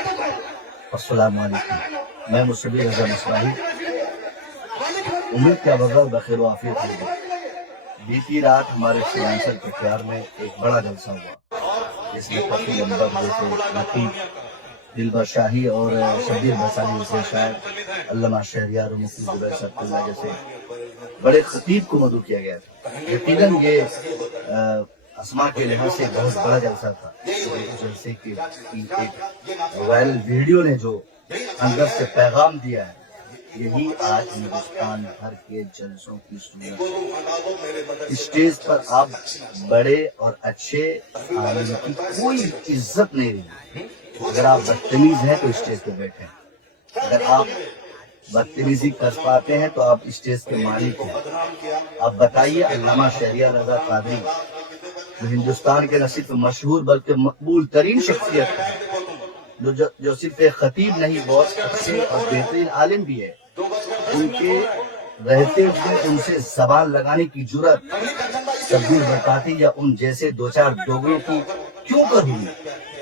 अस्सलाम वालेकुम। मैं मुसब्बिर रज़ा मसराही। उम्मीद के बगैर बखैर आफियत होगी। बीती रात हमारे सीमांचल कटिहार में एक बड़ा जलसा हुआ, जिसमें कफील अंबर जैसे नकीब दिलबर शाही और शब्बीर भसानी जैसे शायर, अल्लामा शहरियार, मुफ्ती जुबैर सत्तुल्लाह जैसे बड़े खतीब को मदऊ किया गया था। यकीनन ये अस्मा के लिहाज से बहुत बड़ा जलसा था। जलसे की एक वायरल वीडियो ने जो अंदर से पैगाम दिया है, यही आज हिंदुस्तान भर के जलसों की सूरत है। स्टेज पर आप बड़े और अच्छे आदमी की कोई इज्जत नहीं रही। अगर आप बदतमीज हैं तो स्टेज पे बैठे, अगर आप बदतमीजी कर पाते हैं तो आप स्टेज के मालिक हैं। आप बताइए, अल्लामा शहरियार रज़ा कादरी जो हिंदुस्तान के न सिर्फ मशहूर बल्कि मकबूल तरीन शख्सियत है, जो सिर्फ एक खतीब नहीं बहुत अच्छे और बेहतरीन आलिम भी है, उनके रहते हुए उनसे जबान लगाने की जुर्रत शब्बीर बरकाती या उन जैसे दो चार दोगलों की क्यों कर हुई?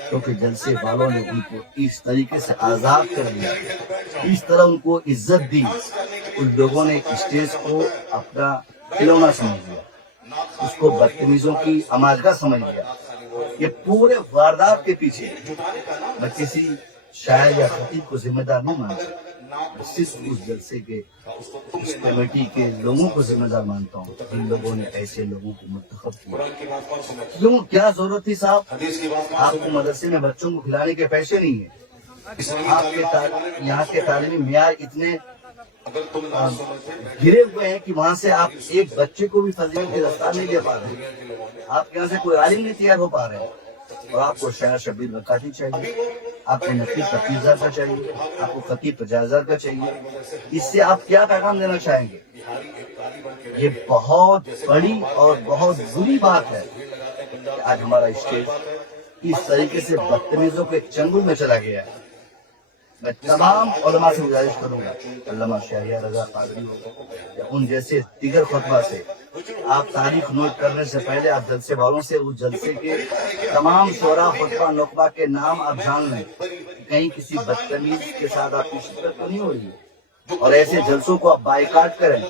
क्योंकि जलसे वालों ने उनको इस तरीके से आजाद कर दिया, इस तरह उनको इज्जत दी। उन लोगों ने स्टेज को अपना खिलौना समझ लिया, उसको बदतमीजों की अमाजगा समझ लिया। ये पूरे वारदात के पीछे मैं किसी शायर या खतीब को जिम्मेदार नहीं मानता, सिर्फ उस जलसे के उस कमेटी के लोगों को जिम्मेदार मानता हूँ जिन लोगों ने ऐसे लोगों को मुंतखब किया। क्यों, क्या जरूरत थी साहब? आपको मदरसे में बच्चों को खिलाने के पैसे नहीं है, आपके यहाँ के तालीमी मियार इतने गिरे हुए हैं कि वहाँ से आप एक बच्चे को भी फजीलत के रफ्तार नहीं दे पा रहे। आपके यहाँ से कोई आलिम नहीं तैयार हो पा रहे हैं, और आपको शायर शब्बीर बरकाती चाहिए, आपको नकीब 25,000 का चाहिए, आपको खतीब 50,000 का चाहिए। इससे आप क्या पैगाम देना चाहेंगे? ये बहुत बड़ी और बहुत बुरी बात है कि आज हमारा स्टेज इस तरीके से बदतमीजों के चंगुल में चला गया है। मैं तमाम उलमा से गुजारिश करूंगा, अल्लामा शहरियार रज़ा कादरी या उन जैसे दिगर खुतबा से आप तारीख नोट करने से पहले आप जलसे वालों से उस जलसे के तमाम शोरा खुतबा नुकबा के नाम आप जान लें, कहीं किसी बदतमीज के साथ आपकी शिरकत तो नहीं हो रही है। और ऐसे जलसों को आप बाइकाट करें,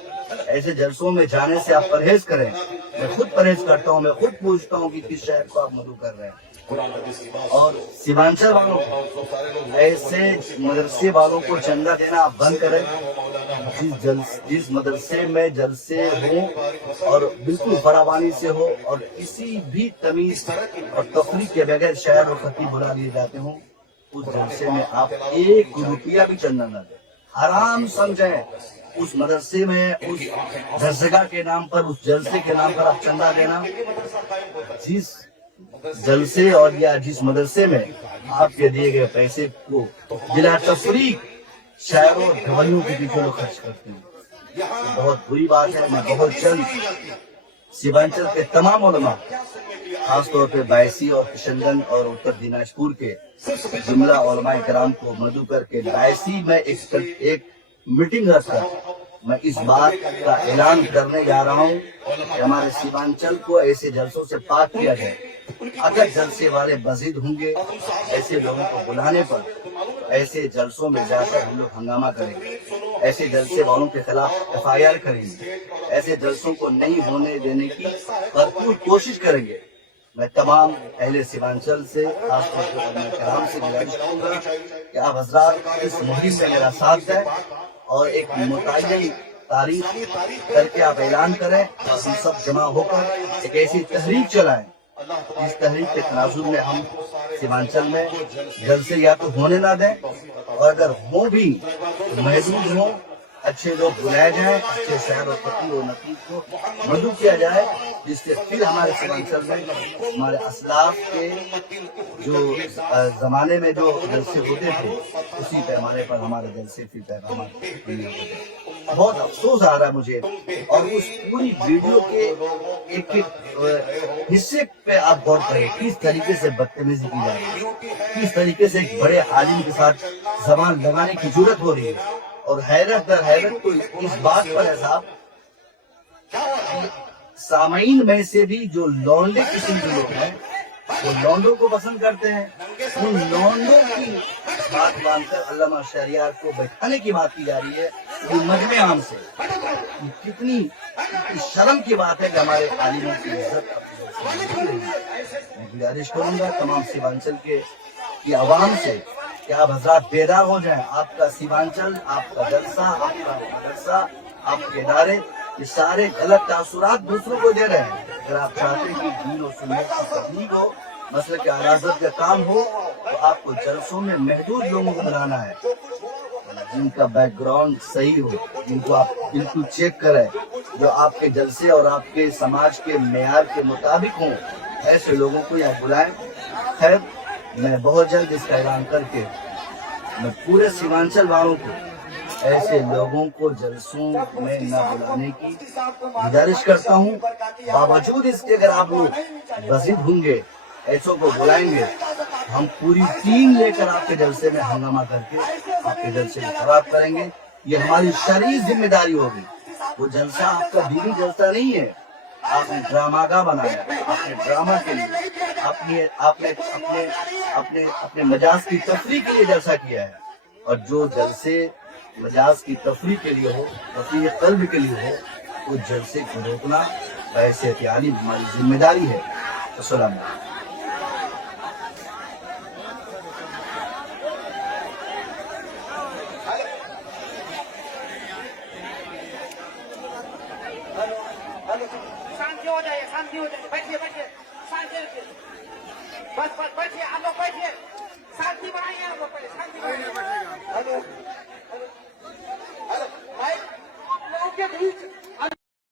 ऐसे जलसों में जाने से आप परहेज करें। मैं खुद परहेज करता हूँ, मैं खुद पूछता हूँ कि किस शहर को आप मदऊ कर रहे हैं। और सीमांचल वालों को, ऐसे मदरसे वालों को चंदा देना आप बंद करें। जिस मदरसे में जलसे हो और बिल्कुल फरावानी से हो और किसी भी तमीज और तफरीक के बगैर शायर और खतीब बुला लिए जाते हो, उस जलसे में आप 1 रुपया भी चंदा न दें। हराम समझें उस मदरसे में, उस दरसगाह के नाम पर, उस जलसे के नाम पर आप चंदा देना। जिस जलसे और या जिस मदरसे में आपके दिए गए पैसे को बिला तफरीक शायरों और गवैयों के पीछे लोग खर्च करते हैं, बहुत बुरी बात है। मैं बहुत जल्द सीमांचल के तमाम उलमा, खासतौर पे बायसी और किशनगंज और उत्तर दिनाजपुर के जुमला उलमा इकराम को मदऊ करके बायसी में एक मीटिंग रखकर मैं इस बात का ऐलान करने जा रहा हूँ कि हमारे सीमांचल को ऐसे जलसों से पाक किया जाए। अगर जलसे वाले मजीद होंगे, ऐसे लोगों को बुलाने पर ऐसे जलसों में जाकर हम लोग हंगामा करेंगे, ऐसे जलसे वालों के खिलाफ FIR करेंगे, ऐसे जलसों को नहीं होने देने की भरपूर कोशिश करेंगे। मैं तमाम अहले सीमांचल से, खासतौर पर उलमा किराम से गुजारिश करूंगा कि आप हजरात इस मुहिम में मेरा साथ दें और एक मुतय्यन तारीख करके आप ऐलान करें और हम सब जमा होकर एक ऐसी तहरीक चलाएं। इस तहरीक के तनाजुर में हम सीमांचल में जलसे या तो होने ना दें, और अगर हो भी महदूद हो, अच्छे लोग बुलाए जाएं, अच्छे शहर और खतीब और नकीब को मदऊ किया जाए, जिससे फिर हमारे सीमांचल में हमारे असलाफ के जो जमाने में जो जलसे होते थे, उसी पैमाने पर हमारे जलसे फिर पैगाम बहुत अफसोस आ रहा है मुझे। और उस पूरी वीडियो के एक हिस्से पे आप गौर करें, किस तरीके से बदतमीजी की जा रही है, किस तरीके से एक बड़े आलिम के साथ जबान लगाने की जरूरत हो रही है। और हैरत दर हैरत तो इस बात पर है साहब, सामीन में से भी जो लौंडे किस्म के लोग हैं वो लौंडों को पसंद करते हैं। उन लौंडों की بات مان کر علامہ شہریار کو بیٹھانے کی بات کی جا رہی ہے یہ مجمع عام سے. کتنی شرم کی بات ہے کہ ہمارے عالموں کی عزت. میں گزارش کروں گا تمام سیمانچل کی عوام سے کہ آپ حضرات بیدار ہو جائیں. آپ کا سیمانچل، آپ کا جلسہ، آپ کا مدرسہ، آپ کے ادارے یہ سارے غلط تاثرات دوسروں کو دے رہے ہیں. اگر آپ چاہتے ہیں کہ دین و سنت کی تبلیغ ہو، مسلک اعلی حضرت کا کام ہو، تو آپ کو جلسوں میں محدود لوگوں کو بلانا ہے جن کا بیک گراؤنڈ صحیح ہو، جن کو آپ بالکل چیک کریں، جو آپ کے جلسے اور آپ کے سماج کے معیار کے مطابق ہوں. ایسے لوگوں کو یہاں بلائیں. خیر، میں بہت جلد اس کا اعلان کر کے میں پورے سیمانچل والوں کو ایسے لوگوں کو جلسوں میں نہ بلانے کی گزارش کرتا ہوں. باوجود اس کے اگر آپ لوگ مزید ہوں گے، ایسوں کو بلائیں گے، ہم پوری ٹیم لے کر آپ کے جلسے میں ہنگامہ کر کے آپ کے جلسے کو خراب کریں گے. یہ ہماری شرعی ذمہ داری ہوگی. وہ جلسہ آپ کا دینی جلسہ نہیں ہے. آپ نے ڈرامہ کا بنایا، آپ نے ڈرامہ کے لیے اپنے مجاز کی تفریح کے لیے جلسہ کیا ہے. اور جو جلسے مجاز کی تفریح کے لیے ہو، تفریح قلب کے لیے ہو، اس جلسے کو روکنا بحیثیت عالم ہماری ذمہ داری ہے. السلام علیکم. شانتی ہو جائے، شانتی ہو جائے. بیٹھیے بیٹھیے، شانتی رکھیے. بس بس بیٹھیے، آپ لوگ بیٹھیے. شانتی بنائیے آپ لوگ، پہلے شانتی بنائیے. ہلو ہلو ہلو، مائک آپ لوگوں کے بیچ